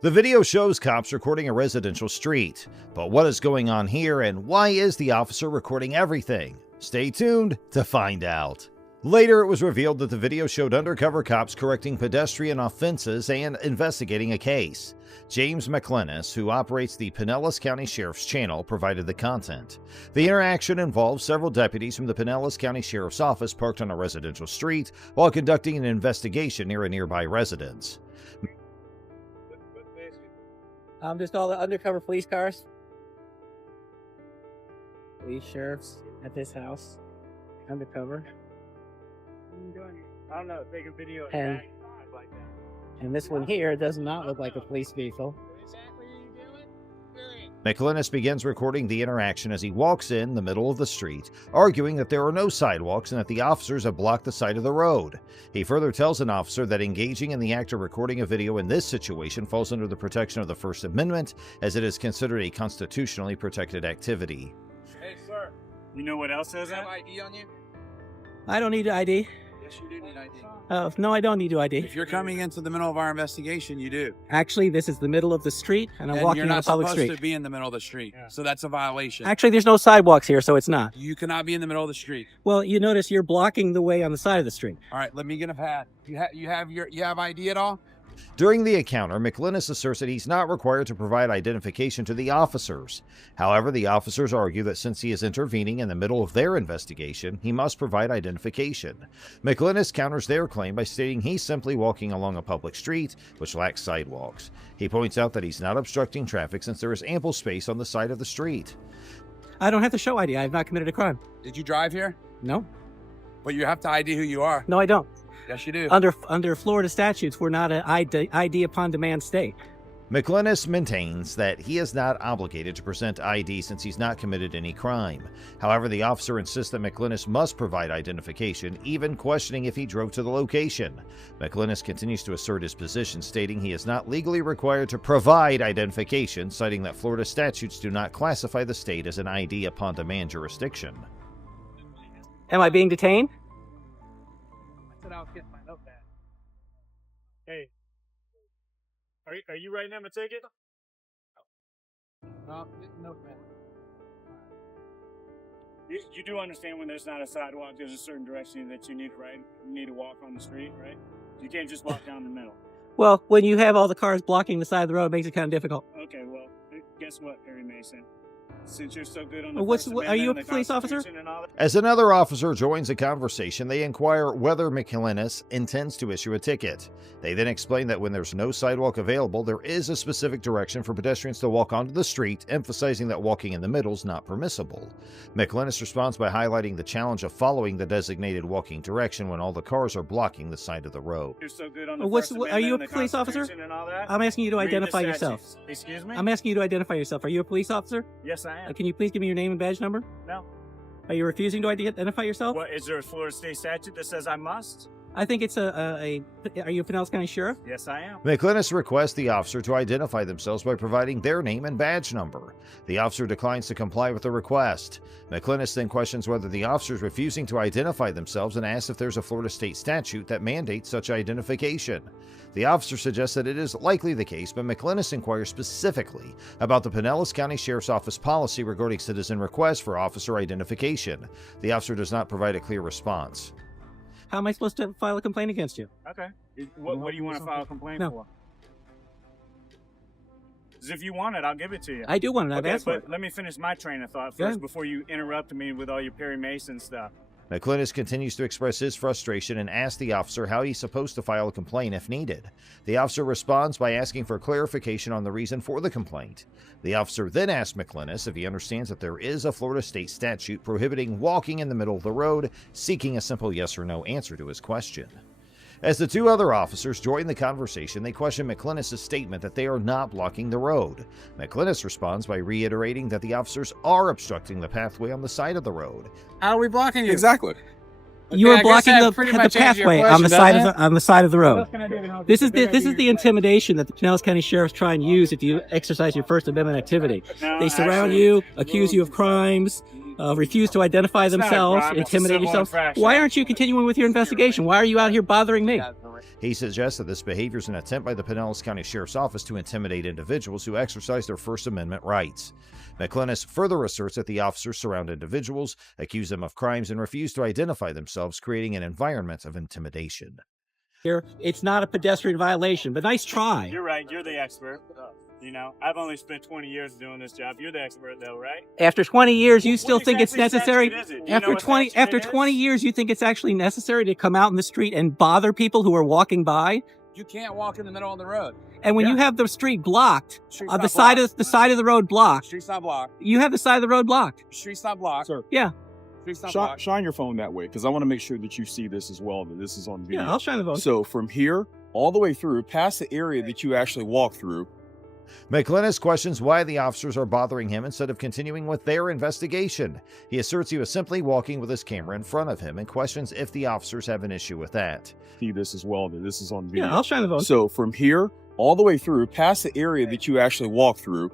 The video shows cops recording a residential street. But what is going on here, and why is the officer recording everything? Stay tuned to find out. Later, it was revealed that the video showed undercover cops correcting pedestrian offenses and investigating a case. James McLennis, who operates the Pinellas County Sheriff's Channel, provided the content. The interaction involved several deputies from the Pinellas County Sheriff's Office parked on a residential street while conducting an investigation near a nearby residence. Just all the undercover police cars. Police sheriffs at this house. Undercover. I don't know, take a video of And- that like that. And this one here does not look like a police vehicle. McLennis begins recording the interaction as he walks in the middle of the street, arguing that there are no sidewalks and that the officers have blocked the side of the road. He further tells an officer that engaging in the act of recording a video in this situation falls under the protection of the First Amendment, as it is considered a constitutionally protected activity. Hey, sir. You know what else says that? ID on you? I don't need ID. Yes, you do need ID. No, I don't need to ID. If you're coming into the middle of our investigation, you do. Actually, this is the middle of the street, and I'm And walking you're on a not public supposed street. to be in the middle of the street, Yeah. so that's a violation. Actually, there's no sidewalks here, so it's not. You cannot be in the middle of the street. Well, you notice you're blocking the way on the side of the street. All right, let me get a pad. You have ID at all? During the encounter, McLennis asserts that he's not required to provide identification to the officers. However, the officers argue that since he is intervening in the middle of their investigation, he must provide identification. McLennis counters their claim by stating he's simply walking along a public street, which lacks sidewalks. He points out that he's not obstructing traffic since there is ample space on the side of the street. I don't have to show ID. I have not committed a crime. Did you drive here? No. But you have to ID who you are. No, I don't. Yes, you do. Under Florida statutes, we're not an ID upon demand state. McLennis maintains that he is not obligated to present ID since he's not committed any crime. However, the officer insists that McLennis must provide identification, even questioning if he drove to the location. McLennis continues to assert his position, stating he is not legally required to provide identification, citing that Florida statutes do not classify the state as an ID upon demand jurisdiction. Am I being detained? I said I was getting my notepad. Hey. Are you writing them a ticket? No, notepad. You do understand when there's not a sidewalk, there's a certain direction that you need to ride. You need to walk on the street, right? You can't just walk down the middle. Well, when you have all the cars blocking the side of the road, it makes it kind of difficult. Okay, well, guess what, Perry Mason? Since you're so good on the What's- First are you a Amendment and the police officer? Constitution and all that- As another officer joins the conversation, they inquire whether McLennis intends to issue a ticket. They then explain that when there's no sidewalk available, there is a specific direction for pedestrians to walk onto the street, emphasizing that walking in the middle is not permissible. McLennis responds by highlighting the challenge of following the designated walking direction when all the cars are blocking the side of the road. You're so good on the What's- First are you a Amendment and the police officer? Constitution and all that. I'm asking you to Read the identify yourself. statutes. Excuse me? I'm asking you to identify yourself. Are you a police officer? Yes, I am. Can you please give me your name and badge number? No. Are you refusing to identify yourself? What, is there a Florida state statute that says I must? I think it's are you a Pinellas County Sheriff? Yes, I am. McLennis requests the officer to identify themselves by providing their name and badge number. The officer declines to comply with the request. McLennis then questions whether the officer is refusing to identify themselves and asks if there's a Florida state statute that mandates such identification. The officer suggests that it is likely the case, but McLennis inquires specifically about the Pinellas County Sheriff's Office policy regarding citizen requests for officer identification. The officer does not provide a clear response. How am I supposed to file a complaint against you? Okay. What do you want to file a complaint No. for? 'Cause if you want it, I'll give it to you. I do want it. I've Okay, asked for but it. let me finish my train of thought Go first ahead. before you interrupt me with all your Perry Mason stuff. McLennis continues to express his frustration and asks the officer how he's supposed to file a complaint if needed. The officer responds by asking for clarification on the reason for the complaint. The officer then asks McLennis if he understands that there is a Florida state statute prohibiting walking in the middle of the road, seeking a simple yes or no answer to his question. As the two other officers join the conversation, they question McLennis' statement that they are not blocking the road. McLennis responds by reiterating that the officers are obstructing the pathway on the side of the road. How are we blocking you? Exactly. You Okay, are I guess blocking that the pretty much answers your pathway on question, the side doesn't of the side of the road. Can I do to help This you? is the intimidation that the Pinellas County Sheriffs try and use if you exercise your First Amendment activity. No, They surround actually, you, accuse you of crimes, refuse to identify It's not a themselves, crime, it's a intimidate civil yourself. infraction. Why aren't you continuing with your investigation? Why are you out here bothering me? He suggests that this behavior is an attempt by the Pinellas County Sheriff's Office to intimidate individuals who exercise their First Amendment rights. McClennis further asserts that the officers surround individuals, accuse them of crimes, and refuse to identify themselves, creating an environment of intimidation. Here, it's not a pedestrian violation, but nice try. You're right. You're the expert. You know, I've only spent 20 years doing this job. You're the expert, though, right? After 20 years, you still What think it's exactly necessary? statute is it? Do you know what statute After it is? 20 years, you think it's actually necessary to come out in the street and bother people who are walking by? You can't walk in the middle of the road. And when Yeah. you have the street blocked, Street's the not side blocked. of the side of the road blocked, Street's not blocked. you have the side of the road blocked. Street's not blocked. Sir, Yeah, Street's not shine, blocked. shine your phone that way because I want to make sure that you see this as well, that this is on video. yeah, I'll shine the phone. So from here all the way through, past the area that you actually walk through, McClennis questions why the officers are bothering him instead of continuing with their investigation. He asserts he was simply walking with his camera in front of him and questions if the officers have an issue with that. see this as well, that this is on video. Yeah, I'll shine the phone. So from here all the way through, past the area that you actually walk through,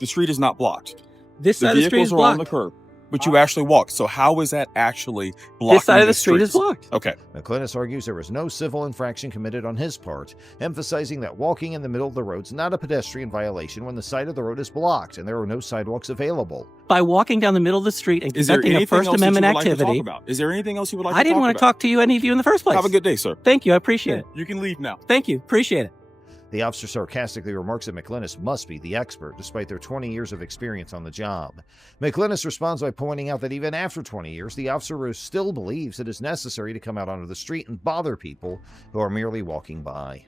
the street is not blocked. This The side of the street vehicles is are on the blocked. curb, but you actually walk. So how is that actually blocking This side of the street is streets? blocked. Okay. McClennis argues there was no civil infraction committed on his part, emphasizing that walking in the middle of the road is not a pedestrian violation when the side of the road is blocked and there are no sidewalks available. By walking down the middle of the street and Is there conducting a anything First else that you Amendment would like to activity, talk about? Is there anything else you would like I to didn't talk want about? to talk to you, any of you, in the first place. Have a good day, sir. Thank you. I appreciate it. You can leave now. Thank you. Appreciate it. The officer sarcastically remarks that McClennis must be the expert, despite their 20 years of experience on the job. McClennis responds by pointing out that even after 20 years, the officer still believes it is necessary to come out onto the street and bother people who are merely walking by.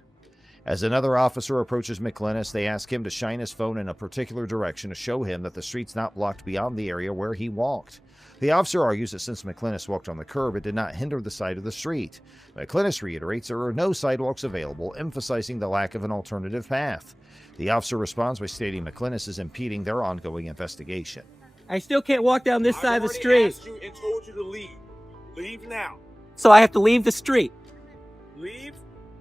As another officer approaches McClennis, they ask him to shine his phone in a particular direction to show him that the street's not blocked beyond the area where he walked. The officer argues that since McClennis walked on the curb, it did not hinder the side of the street. McClennis reiterates there are no sidewalks available, emphasizing the lack of an alternative path. The officer responds by stating McClennis is impeding their ongoing investigation. I still can't walk down this side of the street, Asked you and told you to leave. Leave now. so I have to leave the street. Leave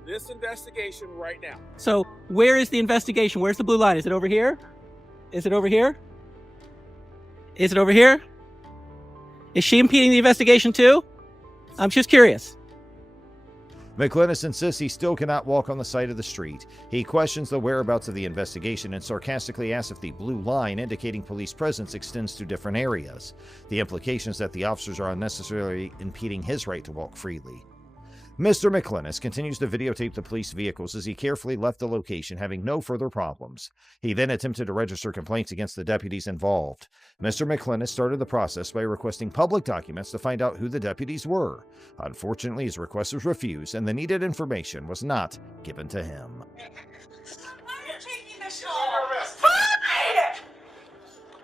this investigation right now. So where is the investigation? Where's the blue line? Is it over here? Is it over here? Is it over here? Is she impeding the investigation too? I'm just curious. McClennis insists he still cannot walk on the side of the street. He questions the whereabouts of the investigation and sarcastically asks if the blue line indicating police presence extends to different areas. The implication is that the officers are unnecessarily impeding his right to walk freely. Mr. McClennis continues to videotape the police vehicles as he carefully left the location, having no further problems. He then attempted to register complaints against the deputies involved. Mr. McClennis started the process by requesting public documents to find out who the deputies were. Unfortunately, his request was refused, and the needed information was not given to him. Why are you taking this off? Fine!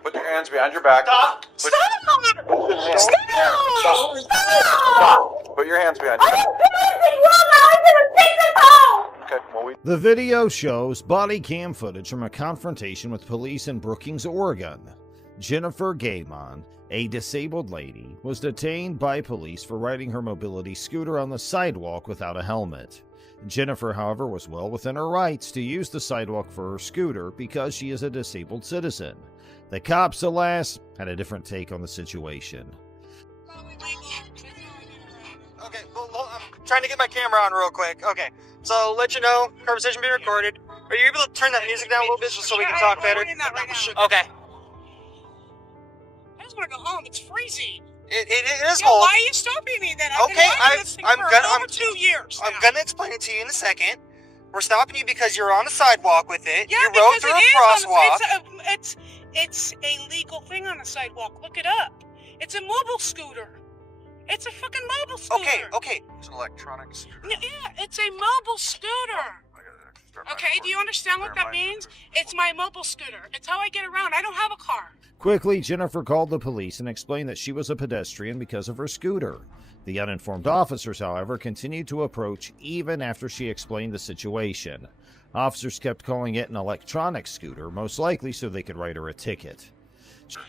Put your hands behind your back. Stop! Put, Stop! Stop! put your hands behind your I back. didn't do anything wrong! I was gonna take this home! Okay, well, we The video shows body cam footage from a confrontation with police in Brookings, Oregon. Jennifer Gaymon, a disabled lady, was detained by police for riding her mobility scooter on the sidewalk without a helmet. Jennifer, however, was well within her rights to use the sidewalk for her scooter because she is a disabled citizen. The cops, alas, had a different take on the situation. Okay, well, I'm trying to get my camera on real quick. Okay, so let you know, conversation being recorded. Are you able to turn that music down a little bit just so we can talk better? I'm not right now. Okay. I just want to go home. It's freezing. It is Yo, cold. why are you stopping me then? I've been Okay, riding this thing I'm for gonna- over I'm- 2 years I'm now. gonna explain it to you in a second. We're stopping you because you're on a sidewalk with it. Yeah, you rode because through it a is crosswalk. it's a legal thing on a sidewalk. Look it up. It's a mobile scooter. It's a fucking mobile scooter. Okay. It's an electronic scooter. Yeah, it's a mobile scooter. Okay, do you understand what that means? It's my mobile scooter. It's how I get around. I don't have a car. Quickly, Jennifer called the police and explained that she was a pedestrian because of her scooter. The uninformed officers, however, continued to approach even after she explained the situation. Officers kept calling it an electronic scooter, most likely so they could write her a ticket.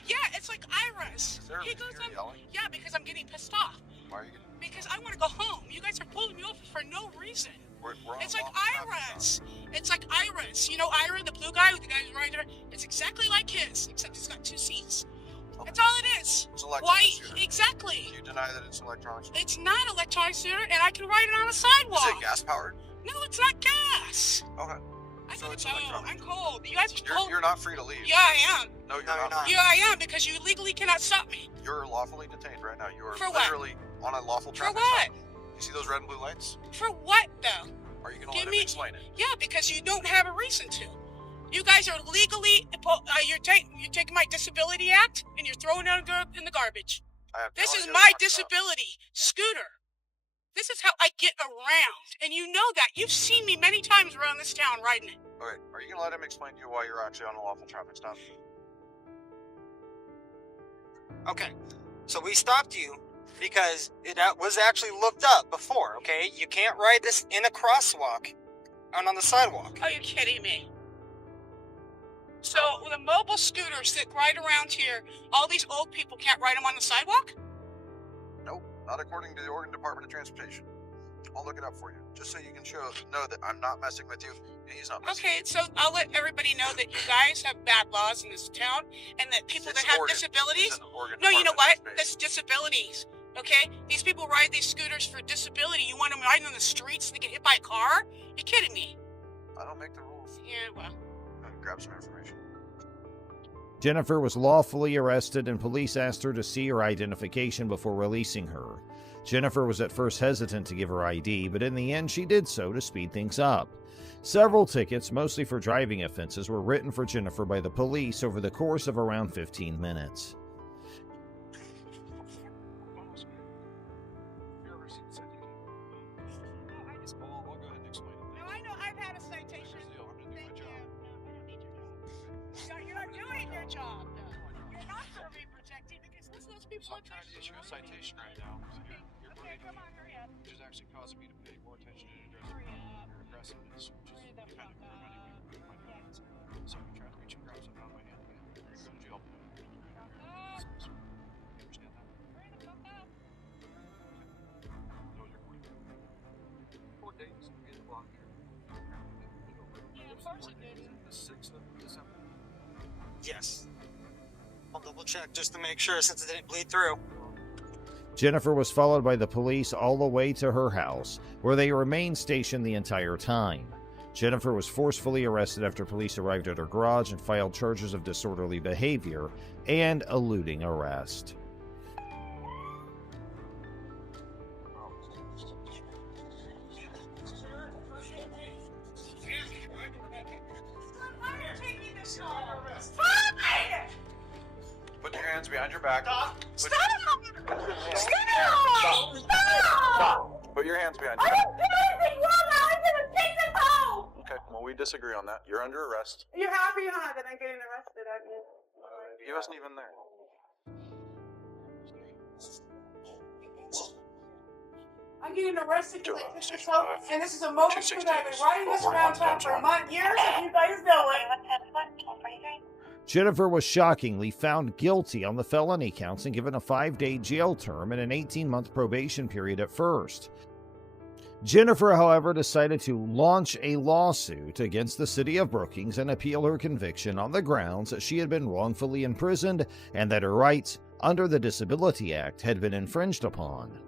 Yeah, it's like Iris. He goes on. Yeah, because I'm getting pissed off. Why are you getting... Because I want to go home. You guys are pulling me over for no reason. We're on It's like long traffic Iris. It's like Iris. You know Ira, the blue guy with the guy who's riding there? It's exactly like his, except it's got 2 seats. That's all it is. It's electronic Why? scooter. Exactly. Do you deny that it's electronic? It's not electronic scooter, and I can ride it on a Is sidewalk. it gas powered? No, it's not gas. Okay. I So gotta it's go. electronic. I'm cold. You guys are cold. You're not free to leave. Yeah, I am. No, you're No, you're not. not. Yeah, I am, because you legally cannot stop me. You're lawfully detained right now. You are For what? literally on a lawful For traffic what? stop. You see those red and blue lights? For what, though? Are you going to Give let me- him explain it? Yeah, because you don't have a reason to. You guys are legally, you're taking my Disability Act and you're throwing it in the garbage. I have This no is idea my what you're talking disability scooter. This is how I get around, and you know that. You've seen me many times around this town riding it. about. Okay, are you going to let him explain to you why you're actually on a lawful traffic stop? Okay, so we stopped you because it was actually looked up before, okay? You can't ride this in a crosswalk and on the sidewalk. Are you kidding me? So the mobile scooters that ride around here, all these old people can't ride them on the sidewalk? Nope, not according to the Oregon Department of Transportation. I'll look it up for you, just so you can know that I'm not messing with you, and he's not messing Okay, so I'll let everybody know that you guys have bad laws in this town, and that people It's that have Oregon. disabilities. It's an Oregon No, you know Department what? of That's disabilities. Okay? These people ride these scooters for disability. You want them riding on the streets and they get hit by a car? You're kidding me. I don't make the rules. Yeah, well. Grab some information. Jennifer was lawfully arrested, and police asked her to see her identification before releasing her. Jennifer was at first hesitant to give her ID, but in the end she did so to speed things up. Several tickets, mostly for driving offenses, were written for Jennifer by the police over the course of around 15 minutes. No, I know. I've had a citation. Thank you. No, I don't need your job. You're not doing your job. You're not going to be protected because listen to those people. I'm trying to issue a citation right now. Okay, come on, hurry up. Which is actually causing me to pay more attention and Hurry up. your aggressiveness, which is Hurry the kind of fuck preventing up. me from my hands. So I'm trying to reach and grab something out of my hand again. You're going to jail. You understand that? Hurry the fuck up. That was your 4 days to get the block here. Yeah, of course it did. The 6th of December. Yes. I'll double check just to make sure since it didn't bleed through. Jennifer was followed by the police all the way to her house, where they remained stationed the entire time. Jennifer was forcefully arrested after police arrived at her garage and filed charges of disorderly behavior and eluding arrest. Why are you taking this long? Stop it! Put your hands behind your back. Stop! Stop! Stop! Put your hands behind I your back. didn't do anything wrong. I'm gonna take this home. Okay, well, we disagree on that. You're under arrest. You're happy, huh, that I'm getting arrested, aren't you? He wasn't even there. I'm getting arrested Two, like this six, yourself, five, and this is a mobile 216, scooter. I've been riding this around town for years, and you guys know it. Jennifer was shockingly found guilty on the felony counts and given a 5-day jail term and an 18-month probation period at first. Jennifer, however, decided to launch a lawsuit against the city of Brookings and appeal her conviction on the grounds that she had been wrongfully imprisoned and that her rights under the Disability Act had been infringed upon.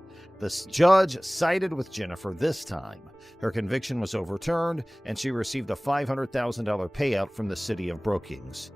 The judge sided with Jennifer this time. Her conviction was overturned, and she received a $500,000 payout from the city of Brookings.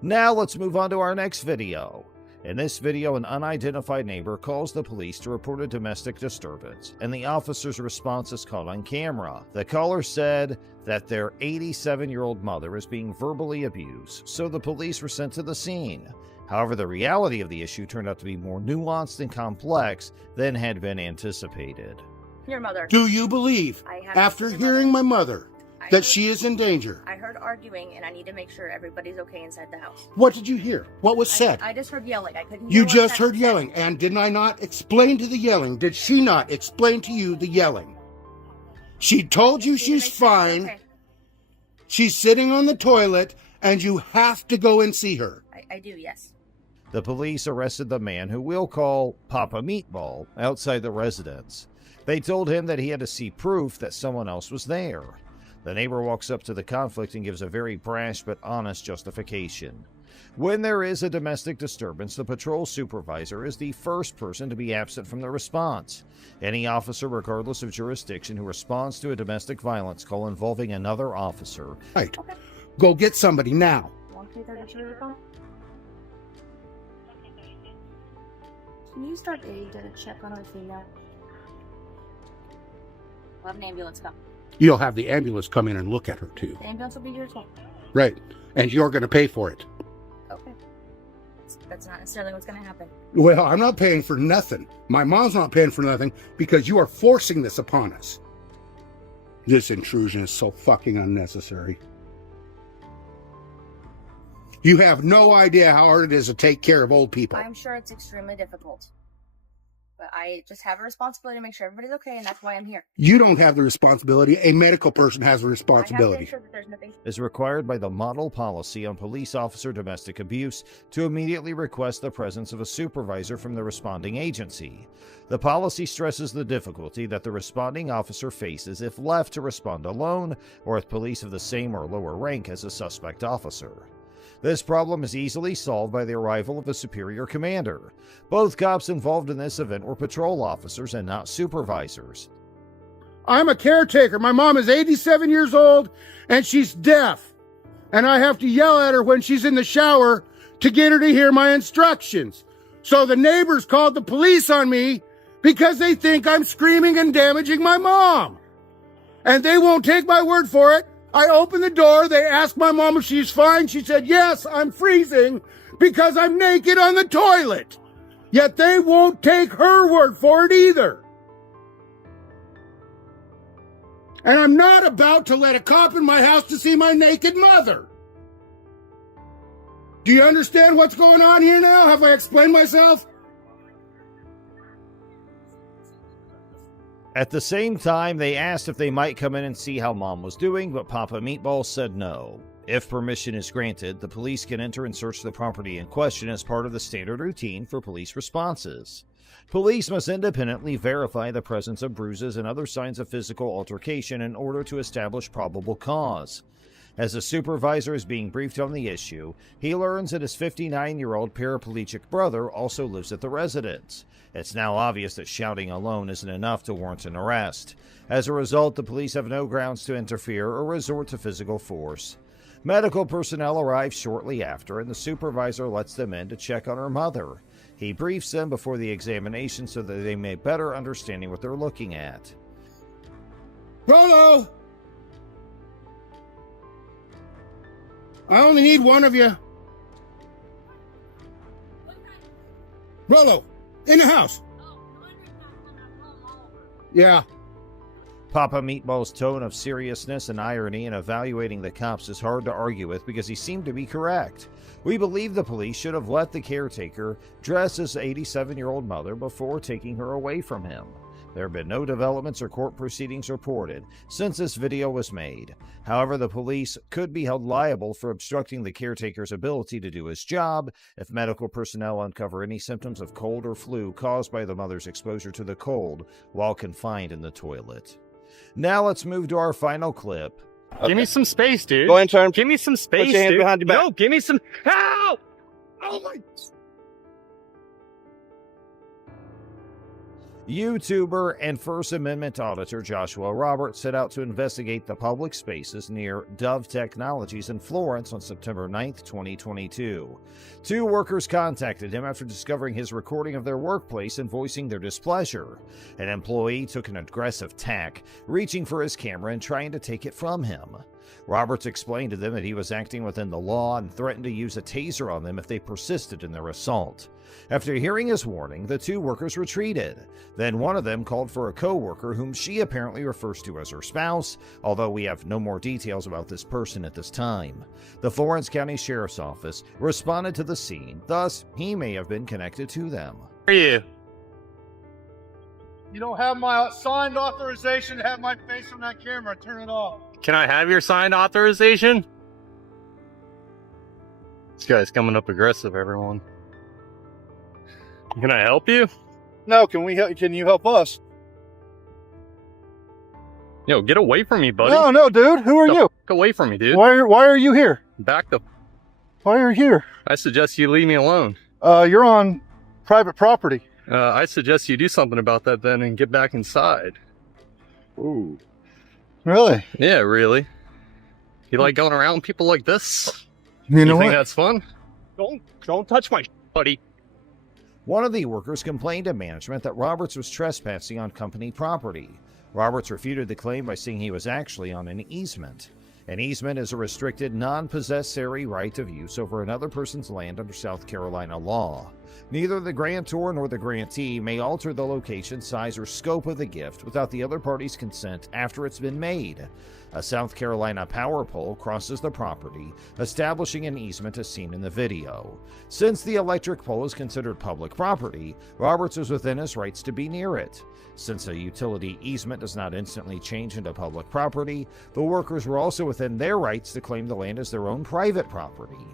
Now let's move on to our next video. In this video, an unidentified neighbor calls the police to report a domestic disturbance, and the officer's response is caught on camera. The caller said that their 87-year-old mother is being verbally abused, so the police were sent to the scene. However, the reality of the issue turned out to be more nuanced and complex than had been anticipated. Your mother. Do you believe, I have after your hearing mother. my mother, I that heard- she is in danger? I heard arguing, and I need to make sure everybody's okay inside the house. What did you hear? What was said? I just heard yelling. I couldn't hear You what just that heard said. yelling, and did I not explain to the yelling? Did she not explain to you the yelling? She told you Just need to she's make sure fine. okay. She's sitting on the toilet, and you have to go and see her. I do, yes. The police arrested the man who we'll call Papa Meatball outside the residence. They told him that he had to see proof that someone else was there. The neighbor walks up to the conflict and gives a very brash but honest justification. When there is a domestic disturbance, the patrol supervisor is the first person to be absent from the response. Any officer, regardless of jurisdiction, who responds to a domestic violence call involving another officer. Right. Go get somebody now. 1332 phone. Can you start a check on our female? We'll have an ambulance come. You'll have the ambulance come in and look at her too. The ambulance will be here as well. Right. And you're going to pay for it. Okay. That's not necessarily what's going to happen. Well, I'm not paying for nothing. My mom's not paying for nothing because you are forcing this upon us. This intrusion is so fucking unnecessary. You have no idea how hard it is to take care of old people. I'm sure it's extremely difficult. But I just have a responsibility to make sure everybody's okay, and that's why I'm here. You don't have the responsibility. A medical person has the I responsibility. have to ensure that there's nothing. Is required by the model policy on police officer domestic abuse to immediately request the presence of a supervisor from the responding agency. The policy stresses the difficulty that the responding officer faces if left to respond alone or with police of the same or lower rank as a suspect officer. This problem is easily solved by the arrival of a superior commander. Both cops involved in this event were patrol officers and not supervisors. I'm a caretaker. My mom is 87 years old and she's deaf. And I have to yell at her when she's in the shower to get her to hear my instructions. So the neighbors called the police on me because they think I'm screaming and damaging my mom. And they won't take my word for it. I opened the door. They asked my mom if she's fine. She said, yes, I'm freezing because I'm naked on the toilet. Yet they won't take her word for it either. And I'm not about to let a cop in my house to see my naked mother. Do you understand what's going on here now? Have I explained myself? At the same time, they asked if they might come in and see how Mom was doing, but Papa Meatball said no. If permission is granted, the police can enter and search the property in question as part of the standard routine for police responses. Police must independently verify the presence of bruises and other signs of physical altercation in order to establish probable cause. As the supervisor is being briefed on the issue, he learns that his 59-year-old paraplegic brother also lives at the residence. It's now obvious that shouting alone isn't enough to warrant an arrest. As a result, the police have no grounds to interfere or resort to physical force. Medical personnel arrive shortly after, and the supervisor lets them in to check on her mother. He briefs them before the examination so that they may better understand what they're looking at. Rolo! I only need one of you. Rolo, in the house. Yeah. Papa Meatball's tone of seriousness and irony in evaluating the cops is hard to argue with because he seemed to be correct. We believe the police should have let the caretaker dress his 87-year-old mother before taking her away from him. There have been no developments or court proceedings reported since this video was made. However, the police could be held liable for obstructing the caretaker's ability to do his job if medical personnel uncover any symptoms of cold or flu caused by the mother's exposure to the cold while confined in the toilet. Now let's move to our final clip. Okay. Give me some space, dude. Go ahead and turn. Give me some space, Put your hands dude. behind your back. No, give me some. Ow! Oh my. YouTuber and First Amendment auditor Joshua Roberts set out to investigate the public spaces near Dove Technologies in Florence on September 9th, 2022. Two workers contacted him after discovering his recording of their workplace and voicing their displeasure. An employee took an aggressive tack, reaching for his camera and trying to take it from him. Roberts explained to them that he was acting within the law and threatened to use a taser on them if they persisted in their assault. After hearing his warning, the two workers retreated. Then one of them called for a co-worker whom she apparently refers to as her spouse, although we have no more details about this person at this time. The Florence County Sheriff's Office responded to the scene, thus he may have been connected to them. Who are you? You don't have my signed authorization to have my face on that camera. Turn it off. Can I have your signed authorization? This guy's coming up aggressive, everyone. Can I help you? No, can you help us? Yo, get away from me, buddy. No, dude. Who are you? Get away from me, dude. Why are you here? Back the Why are you here? I suggest you leave me alone. You're on private property. I suggest you do something about that then and get back inside. Ooh. Really? Yeah, really. You like going around people like this? You know think what? that's fun? Don't touch my buddy. One of the workers complained to management that Roberts was trespassing on company property. Roberts refuted the claim by saying he was actually on an easement. An easement is a restricted, non-possessory right of use over another person's land under South Carolina law. Neither the grantor nor the grantee may alter the location, size, or scope of the gift without the other party's consent after it's been made. A South Carolina power pole crosses the property, establishing an easement as seen in the video. Since the electric pole is considered public property, Roberts is within his rights to be near it. Since a utility easement does not instantly change into public property, the workers were also within their rights to claim the land as their own private property.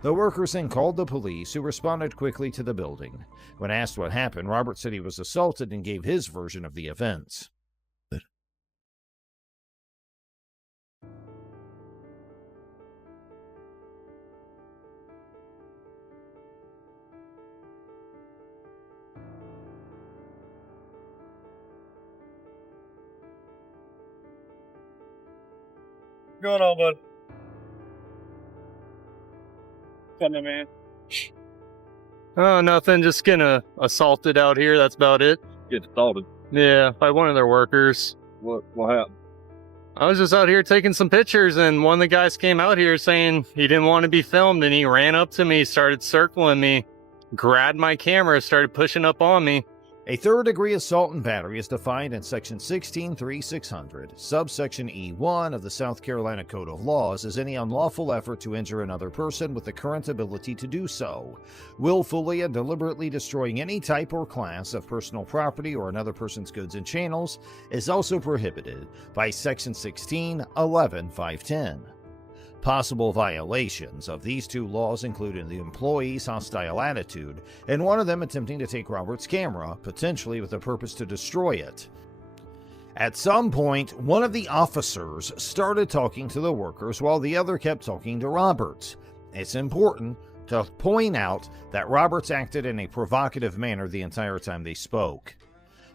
The workers then called the police, who responded quickly to the building. When asked what happened, Roberts said he was assaulted and gave his version of the events. What's going on, bud? Something, man. Oh, nothing. Just getting assaulted out here. That's about it. Get assaulted. Yeah, by one of their workers. What happened? I was just out here taking some pictures, and one of the guys came out here saying he didn't want to be filmed, and he ran up to me, started circling me, grabbed my camera, started pushing up on me. A third-degree assault and battery is defined in Section 163600, subsection E1 of the South Carolina Code of Laws as any unlawful effort to injure another person with the current ability to do so. Willfully and deliberately destroying any type or class of personal property or another person's goods and channels is also prohibited by Section 1611-510. Possible violations of these two laws included the employee's hostile attitude, and one of them attempting to take Robert's camera, potentially with the purpose to destroy it. At some point, one of the officers started talking to the workers while the other kept talking to Roberts. It's important to point out that Roberts acted in a provocative manner the entire time they spoke.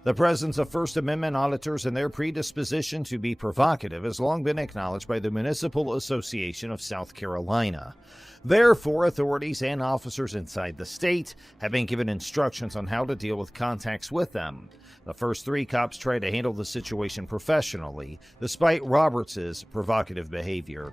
The presence of First Amendment auditors and their predisposition to be provocative has long been acknowledged by the Municipal Association of South Carolina. Therefore, authorities and officers inside the state have been given instructions on how to deal with contacts with them. The first three cops tried to handle the situation professionally, despite Roberts' provocative behavior.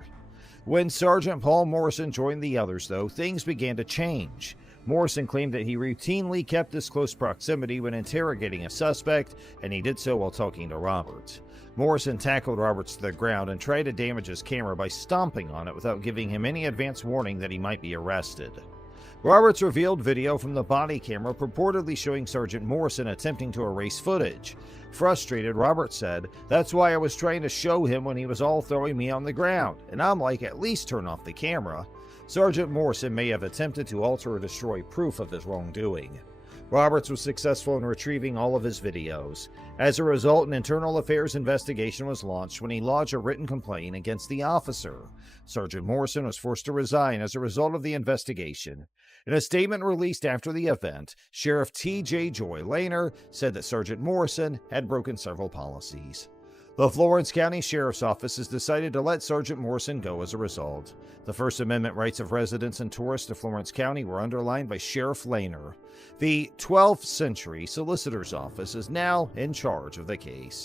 When Sergeant Paul Morrison joined the others, though, things began to change. Morrison claimed that he routinely kept this close proximity when interrogating a suspect, and he did so while talking to Roberts. Morrison tackled Roberts to the ground and tried to damage his camera by stomping on it without giving him any advance warning that he might be arrested. Roberts revealed video from the body camera purportedly showing Sergeant Morrison attempting to erase footage. Frustrated, Roberts said, "That's why I was trying to show him when he was all throwing me on the ground, and I'm like, at least turn off the camera." Sergeant Morrison may have attempted to alter or destroy proof of his wrongdoing. Roberts was successful in retrieving all of his videos. As a result, an internal affairs investigation was launched when he lodged a written complaint against the officer. Sergeant Morrison was forced to resign as a result of the investigation. In a statement released after the event, Sheriff T.J. Joy Lehner said that Sergeant Morrison had broken several policies. The Florence County Sheriff's Office has decided to let Sergeant Morrison go as a result. The First Amendment rights of residents and tourists of Florence County were underlined by Sheriff Lehner. The 12th Century Solicitor's Office is now in charge of the case.